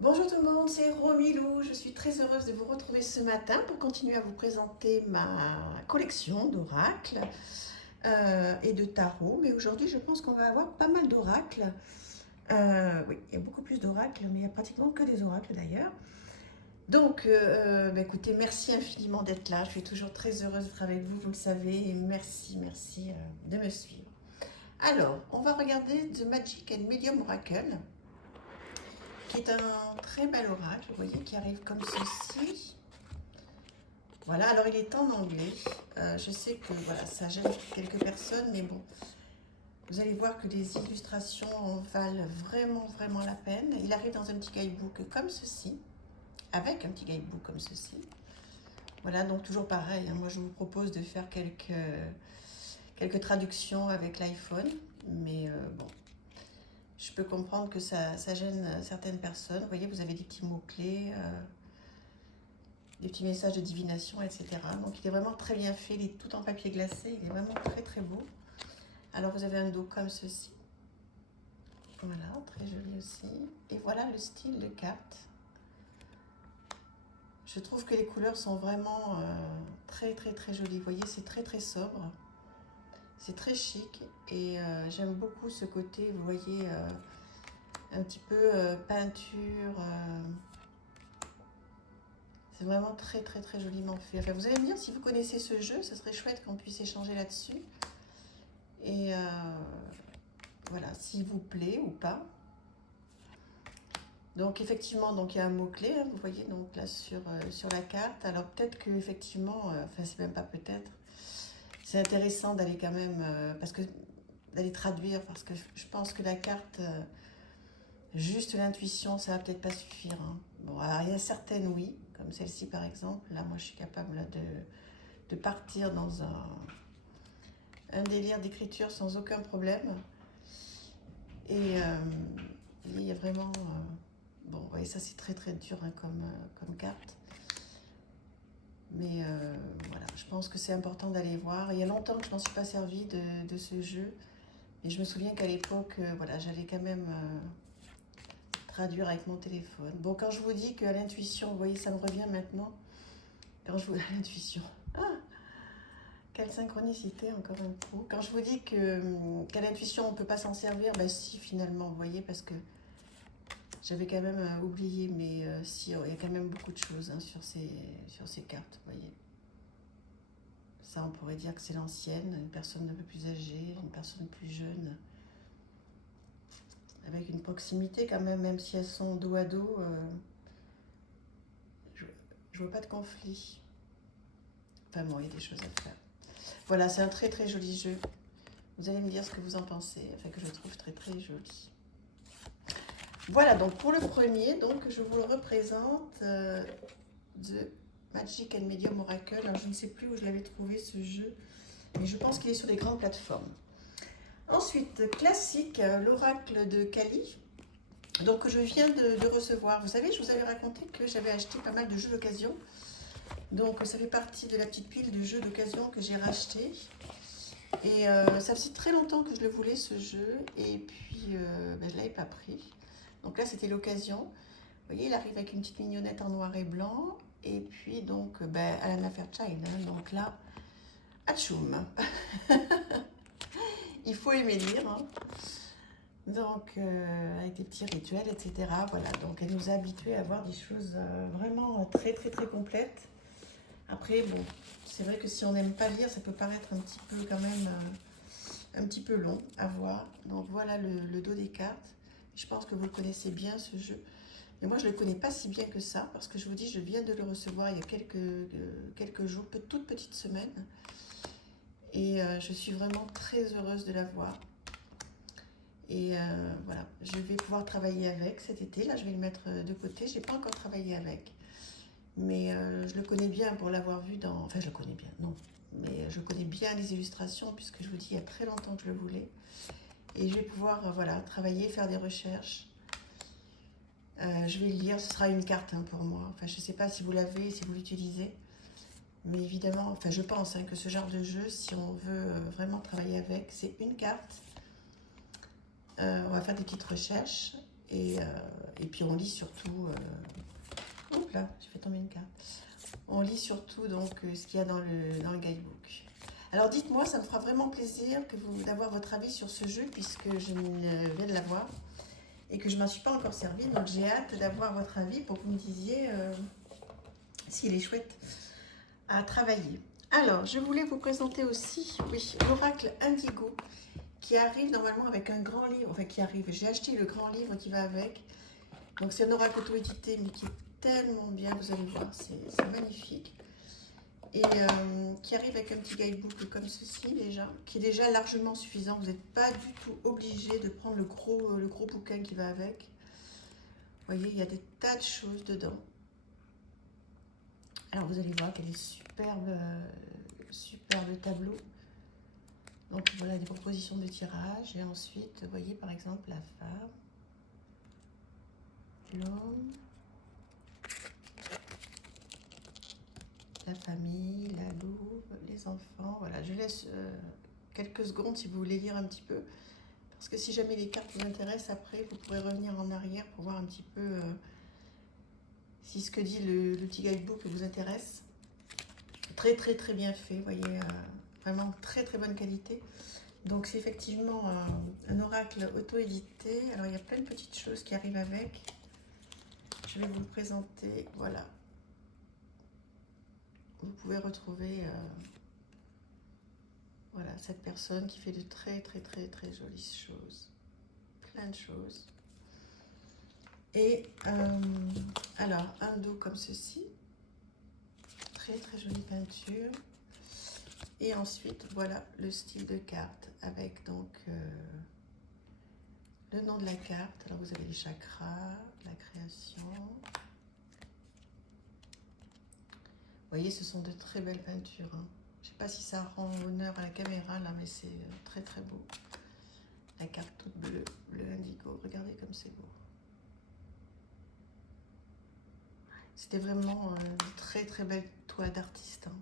Bonjour tout le monde, c'est Romilou. Je suis très heureuse de vous retrouver ce matin pour continuer à vous présenter ma collection d'oracles et de tarot. Mais aujourd'hui, je pense qu'on va avoir pas mal d'oracles. Oui, il y a beaucoup plus d'oracles, mais il n'y a pratiquement que des oracles d'ailleurs. Donc, écoutez, merci infiniment d'être là. Je suis toujours très heureuse d'être avec vous, vous le savez. Et merci de me suivre. Alors, on va regarder The Magic and Medium Oracle, qui est un très bel oracle, vous voyez, qui arrive comme ceci. Voilà, alors il est en anglais. Je sais que voilà, ça gêne quelques personnes, mais bon, vous allez voir que les illustrations en valent vraiment la peine. Il arrive dans un petit guidebook comme ceci, avec un petit guidebook comme ceci. Voilà, donc toujours pareil, hein, moi je vous propose de faire quelques traductions avec l'iPhone, mais bon, je peux comprendre que ça gêne certaines personnes. Vous voyez, vous avez des petits mots-clés, des petits messages de divination, etc. Donc il est vraiment très bien fait, il est tout en papier glacé, il est vraiment très beau. Alors vous avez un dos comme ceci. Voilà, très joli aussi. Et voilà le style de carte. Je trouve que les couleurs sont vraiment très jolies. Vous voyez, c'est très sobre. C'est très chic et j'aime beaucoup ce côté, vous voyez, un petit peu peinture. C'est vraiment très joliment fait. Enfin, vous allez me dire si vous connaissez ce jeu, ce serait chouette qu'on puisse échanger là-dessus. Et voilà, s'il vous plaît ou pas. Donc effectivement, donc il y a un mot-clé, hein, vous voyez donc là sur la carte. Alors peut-être que effectivement, enfin c'est même pas peut-être, c'est intéressant d'aller quand même, parce que d'aller traduire, parce que je pense que la carte, juste l'intuition, ça va peut-être pas suffire, hein. Bon, alors il y a certaines oui, comme celle-ci par exemple. Là, moi je suis capable là, de partir dans un délire d'écriture sans aucun problème. Et il y a vraiment... bon, vous voyez, ça c'est très dur hein, comme carte. Mais voilà, je pense que c'est important d'aller voir. Il y a longtemps que je ne m'en suis pas servi de ce jeu. Et je me souviens qu'à l'époque, voilà, j'allais quand même traduire avec mon téléphone. Bon, quand je vous dis qu'à l'intuition, vous voyez, ça me revient maintenant. Quand je vous... l'intuition. Ah, quelle synchronicité, encore un coup. Quand je vous dis qu'à l'intuition, on ne peut pas s'en servir, ben si, finalement, vous voyez, parce que j'avais quand même oublié, mais si, il y a quand même beaucoup de choses hein, sur ces cartes, vous voyez. Ça, on pourrait dire que c'est l'ancienne, une personne un peu plus âgée, une personne plus jeune, avec une proximité quand même si elles sont dos à dos, je vois pas de conflit. Enfin bon, il y a des choses à faire. Voilà, c'est un très joli jeu. Vous allez me dire ce que vous en pensez, enfin que je trouve très joli. Voilà, donc pour le premier, donc je vous le représente de Magic and Medium Oracle. Alors je ne sais plus où je l'avais trouvé ce jeu, mais je pense qu'il est sur des grandes plateformes. Ensuite, classique, l'oracle de Kali. Donc je viens de recevoir. Vous savez, je vous avais raconté que j'avais acheté pas mal de jeux d'occasion. Donc ça fait partie de la petite pile de jeux d'occasion que j'ai racheté. Et ça faisait très longtemps que je le voulais ce jeu. Et puis je ne l'avais pas pris. Donc là c'était l'occasion. Vous voyez, il arrive avec une petite mignonnette en noir et blanc. Et puis donc, Alana Fairchild. Hein, donc là, atchoum. Il faut aimer lire. Hein. Donc, avec des petits rituels, etc. Voilà, donc elle nous a habitués à voir des choses vraiment très complètes. Après, bon, c'est vrai que si on n'aime pas lire, ça peut paraître un petit peu quand même un petit peu long à voir. Donc voilà le dos des cartes. Je pense que vous le connaissez bien ce jeu. Mais moi, je ne le connais pas si bien que ça, parce que je vous dis, je viens de le recevoir il y a quelques jours, toute petite semaine. Et je suis vraiment très heureuse de l'avoir. Et voilà, je vais pouvoir travailler avec cet été. Là, je vais le mettre de côté. Je n'ai pas encore travaillé avec. Mais je le connais bien pour l'avoir vu dans... Enfin, je le connais bien, non. Mais je connais bien les illustrations, puisque je vous dis, il y a très longtemps que je le voulais. Et je vais pouvoir, voilà, travailler, faire des recherches. Je vais le lire. Ce sera une carte hein, pour moi. Enfin, je ne sais pas si vous l'avez, si vous l'utilisez. Mais évidemment, enfin, je pense hein, que ce genre de jeu, si on veut vraiment travailler avec, c'est une carte. On va faire des petites recherches et Et puis on lit surtout... Oups là, j'ai fait tomber une carte. On lit surtout donc ce qu'il y a dans le guidebook. Alors dites-moi, ça me fera vraiment plaisir d'avoir votre avis sur ce jeu puisque je viens de l'avoir et que je ne m'en suis pas encore servi. Donc j'ai hâte d'avoir votre avis pour que vous me disiez s'il est chouette à travailler. Alors, je voulais vous présenter aussi l'oracle Indigo qui arrive normalement avec un grand livre. Enfin, qui arrive. J'ai acheté le grand livre qui va avec. Donc c'est un oracle auto-édité mais qui est tellement bien, vous allez voir, c'est magnifique. Et qui arrive avec un petit guidebook comme ceci déjà, qui est déjà largement suffisant. Vous n'êtes pas du tout obligé de prendre le gros bouquin qui va avec. Vous voyez, il y a des tas de choses dedans. Alors vous allez voir qu'elle est superbe, superbe tableau. Donc voilà des propositions de tirage. Et ensuite, vous voyez par exemple la femme, l'homme, la famille, la louve, les enfants. Voilà, je laisse quelques secondes si vous voulez lire un petit peu. Parce que si jamais les cartes vous intéressent, après, vous pourrez revenir en arrière pour voir un petit peu si ce que dit le petit guidebook vous intéresse. Très, très, très bien fait. Vous voyez, vraiment très, très bonne qualité. Donc, c'est effectivement un oracle auto-édité. Alors, il y a plein de petites choses qui arrivent avec. Je vais vous le présenter. Voilà. Vous pouvez retrouver voilà, cette personne qui fait de très très très très jolies choses, plein de choses. Et alors un dos comme ceci, très très jolie peinture. Et ensuite voilà le style de carte avec donc le nom de la carte. Alors vous avez les chakras, la création. Vous voyez, ce sont de très belles peintures. Hein. Je ne sais pas si ça rend honneur à la caméra là, mais c'est très très beau. La carte toute bleue, bleu indigo. Regardez comme c'est beau. C'était vraiment une très très belle toile d'artiste. Hein.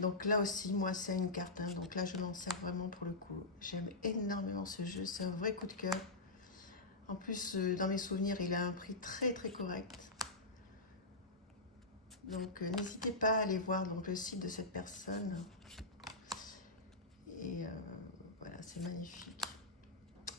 Donc là aussi, moi c'est une carte. Hein. Donc là je m'en sers vraiment pour le coup. J'aime énormément ce jeu. C'est un vrai coup de cœur. En plus, dans mes souvenirs, il a un prix très très correct. Donc n'hésitez pas à aller voir donc, le site de cette personne. Et voilà, c'est magnifique.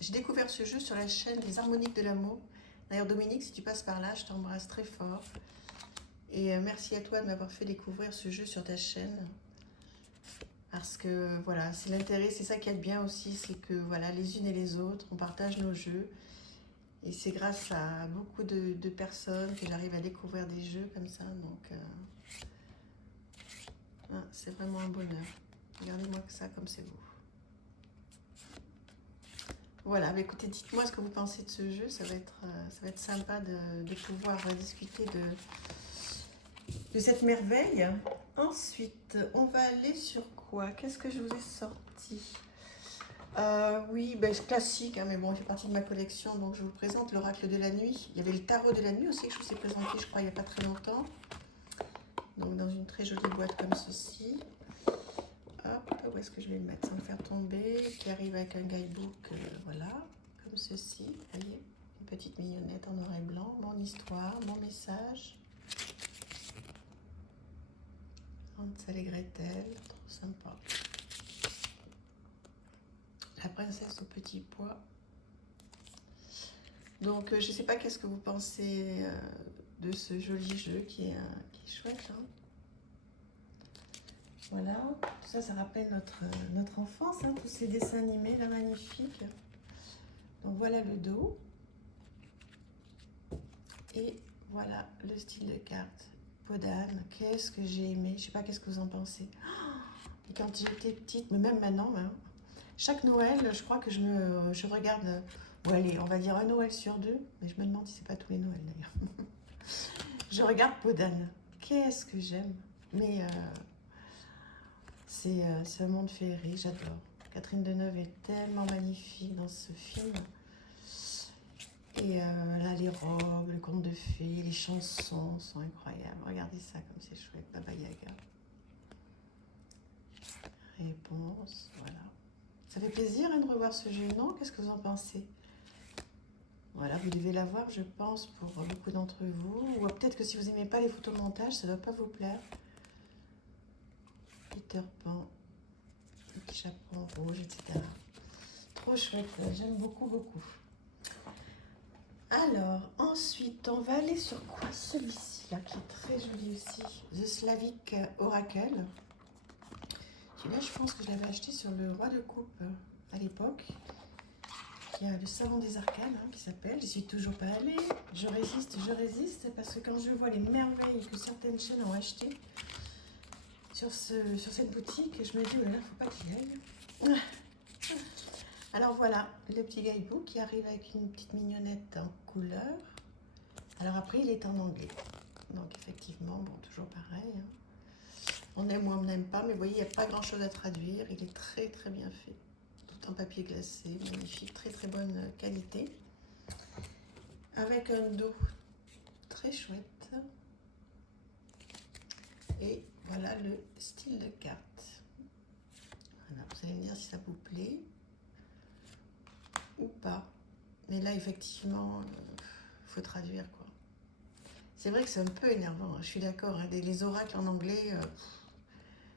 J'ai découvert ce jeu sur la chaîne des Harmoniques de l'amour. D'ailleurs Dominique, si tu passes par là, je t'embrasse très fort. Et merci à toi de m'avoir fait découvrir ce jeu sur ta chaîne. Parce que voilà, c'est l'intérêt, c'est ça qui est bien aussi, c'est que voilà, les unes et les autres, on partage nos jeux. Et c'est grâce à beaucoup de personnes que j'arrive à découvrir des jeux comme ça. Donc, c'est vraiment un bonheur. Regardez-moi que ça, comme c'est beau. Voilà, bah écoutez, dites-moi ce que vous pensez de ce jeu. Ça va être sympa de pouvoir discuter de cette merveille. Ensuite, on va aller sur quoi? Qu'est-ce que je vous ai sorti? Oui, ben, classique, hein, mais bon, il fait partie de ma collection, donc je vous présente l'oracle de la nuit. Il y avait le tarot de la nuit aussi que je vous ai présenté, je crois, il n'y a pas très longtemps. Donc dans une très jolie boîte comme ceci. Hop, où est-ce que je vais le mettre sans le faire tomber? Qui arrive avec un guidebook, voilà, comme ceci. Vous voyez, une petite mignonnette en noir et blanc. Mon histoire, mon message. Hansel et Gretel, trop sympa. La princesse au petit pois. Donc, je ne sais pas qu'est-ce que vous pensez de ce joli jeu qui est chouette. Hein. Voilà, tout ça, ça rappelle notre enfance, hein, tous ces dessins animés, là, magnifiques. Donc, voilà le dos. Et voilà le style de carte. Peau d'âne, qu'est-ce que j'ai aimé. Je ne sais pas qu'est-ce que vous en pensez. Et quand j'étais petite, mais même maintenant, hein, chaque Noël, je crois que je regarde, bon, allez, on va dire un Noël sur deux, mais je me demande si c'est pas tous les Noëls d'ailleurs. Je regarde Peau d'âne. Qu'est-ce que j'aime. Mais c'est un monde féerique, j'adore. Catherine Deneuve est tellement magnifique dans ce film. Et là, les robes, le conte de fées, les chansons sont incroyables. Regardez ça comme c'est chouette, Baba Yaga. Réponse, voilà. Ça fait plaisir hein, de revoir ce jeu, non? Qu'est-ce que vous en pensez? Voilà, vous devez la voir, je pense, pour beaucoup d'entre vous. Ou peut-être que si vous n'aimez pas les photomontages, ça ne doit pas vous plaire. Peter Pan, le petit chaperon rouge, etc. Trop chouette, j'aime beaucoup, beaucoup. Alors, ensuite, on va aller sur quoi? Celui-ci, là, qui est très joli aussi. The Slavic Oracle. Celui-là, je pense que je l'avais acheté sur le Roi de Coupe à l'époque. Il y a le Salon des Arcades qui s'appelle. J'y suis toujours pas allée. Je résiste, parce que quand je vois les merveilles que certaines chaînes ont achetées sur cette boutique, je me dis, oh là là, faut pas que j'y aille. Alors voilà, le petit guidebook qui arrive avec une petite mignonnette en couleur. Alors après, il est en anglais. Donc effectivement, bon, toujours pareil. On aime ou on n'aime pas, mais vous voyez, il n'y a pas grand-chose à traduire. Il est très très bien fait. Tout en papier glacé, magnifique, très très bonne qualité. Avec un dos très chouette. Et voilà le style de carte. Voilà, vous allez me dire si ça vous plaît ou pas. Mais là, effectivement, faut traduire, quoi. C'est vrai que c'est un peu énervant, je suis d'accord. Les oracles en anglais,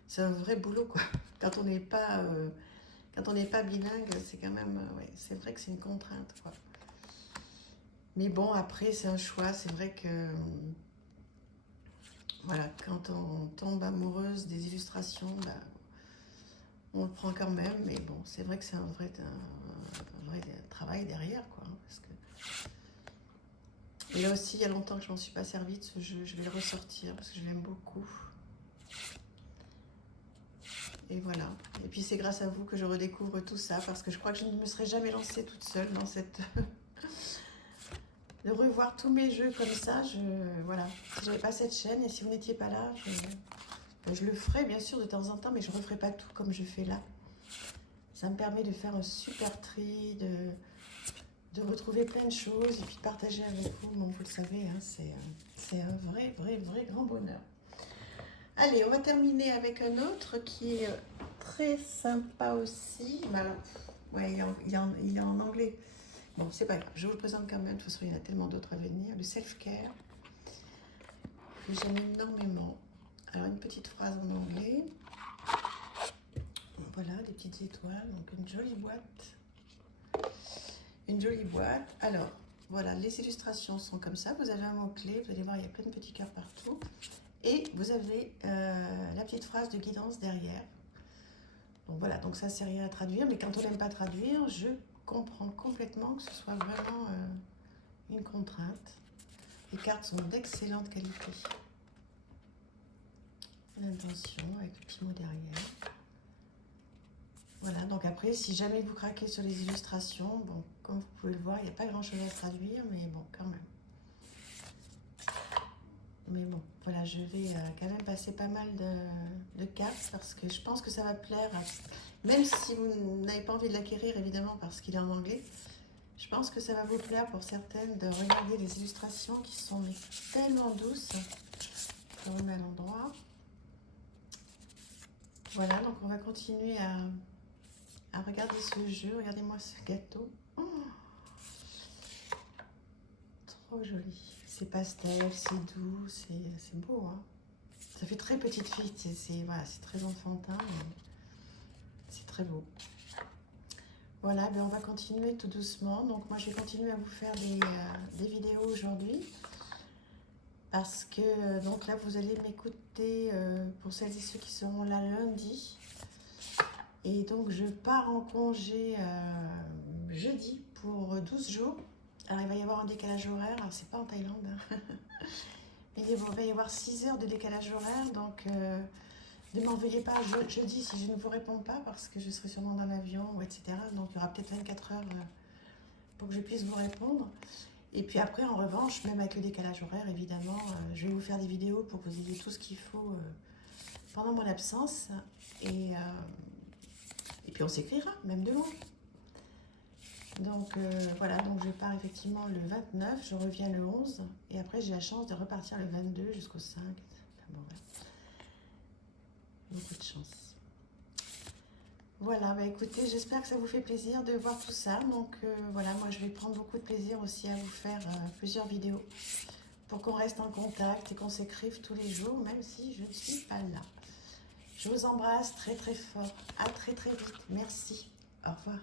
c'est un vrai boulot, quoi. Quand on n'est pas bilingue, c'est quand même... ouais, c'est vrai que c'est une contrainte, quoi. Mais bon, après, c'est un choix. C'est vrai que... voilà, quand on tombe amoureuse des illustrations, bah, on le prend quand même. Mais bon, c'est vrai que c'est un vrai travail derrière, quoi. Parce que... Et là aussi, il y a longtemps que je m'en suis pas servie de ce jeu. Je vais le ressortir parce que je l'aime beaucoup. Et voilà. Et puis c'est grâce à vous que je redécouvre tout ça, parce que je crois que je ne me serais jamais lancée toute seule dans cette... de revoir tous mes jeux comme ça. Voilà. Si j'avais pas cette chaîne et si vous n'étiez pas là, je le ferai bien sûr de temps en temps, mais je ne referai pas tout comme je fais là. Ça me permet de faire un super tri, de retrouver plein de choses et puis de partager avec vous. Bon, vous le savez, c'est un vrai grand bonheur. Allez, on va terminer avec un autre qui est très sympa aussi. Alors, ouais, il est en anglais. Bon, c'est pas grave, je vous le présente quand même. De toute façon, il y en a tellement d'autres à venir. Le self-care, que j'aime énormément. Alors, une petite phrase en anglais. Voilà, des petites étoiles. Donc, une jolie boîte. Une jolie boîte. Alors, voilà, les illustrations sont comme ça. Vous avez un mot-clé. Vous allez voir, il y a plein de petits cœurs partout. Et vous avez la petite phrase de guidance derrière. Donc voilà, donc ça c'est rien à traduire, mais quand on n'aime pas traduire, je comprends complètement que ce soit vraiment une contrainte. Les cartes sont d'excellente qualité. L'intention avec le petit mot derrière. Voilà, donc après, si jamais vous craquez sur les illustrations, bon, comme vous pouvez le voir, il n'y a pas grand chose à traduire, mais bon, quand même. Mais bon, voilà, je vais quand même passer pas mal de cartes parce que je pense que ça va plaire. Même si vous n'avez pas envie de l'acquérir, évidemment, parce qu'il est en anglais, je pense que ça va vous plaire pour certaines de regarder les illustrations qui sont tellement douces. Je remets à l'endroit. Voilà, donc on va continuer à regarder ce jeu. Regardez-moi ce gâteau. Oh, trop joli. C'est pastel, c'est doux, c'est beau. Hein. Ça fait très petite fille, voilà, c'est très enfantin. C'est très beau. Voilà, ben on va continuer tout doucement. Donc moi, je vais continuer à vous faire des vidéos aujourd'hui. Parce que, donc là, vous allez m'écouter pour celles et ceux qui seront là lundi. Et donc, je pars en congé jeudi pour 12 jours. Alors, il va y avoir un décalage horaire. Alors, c'est pas en Thaïlande. Hein. Mais il va y avoir 6 heures de décalage horaire. Donc, ne m'en veuillez pas jeudi si je ne vous réponds pas parce que je serai sûrement dans l'avion, etc. Donc, il y aura peut-être 24 heures pour que je puisse vous répondre. Et puis après, en revanche, même avec le décalage horaire, évidemment, je vais vous faire des vidéos pour que vous ayez tout ce qu'il faut pendant mon absence. Et puis, on s'écrira, même de loin. Donc voilà, donc je pars effectivement le 29, je reviens le 11 et après j'ai la chance de repartir le 22 jusqu'au 5. Enfin, bon, voilà. Beaucoup de chance. Voilà, bah écoutez, j'espère que ça vous fait plaisir de voir tout ça. Donc voilà, moi je vais prendre beaucoup de plaisir aussi à vous faire plusieurs vidéos pour qu'on reste en contact et qu'on s'écrive tous les jours, même si je ne suis pas là. Je vous embrasse très très fort. À très très vite. Merci. Au revoir.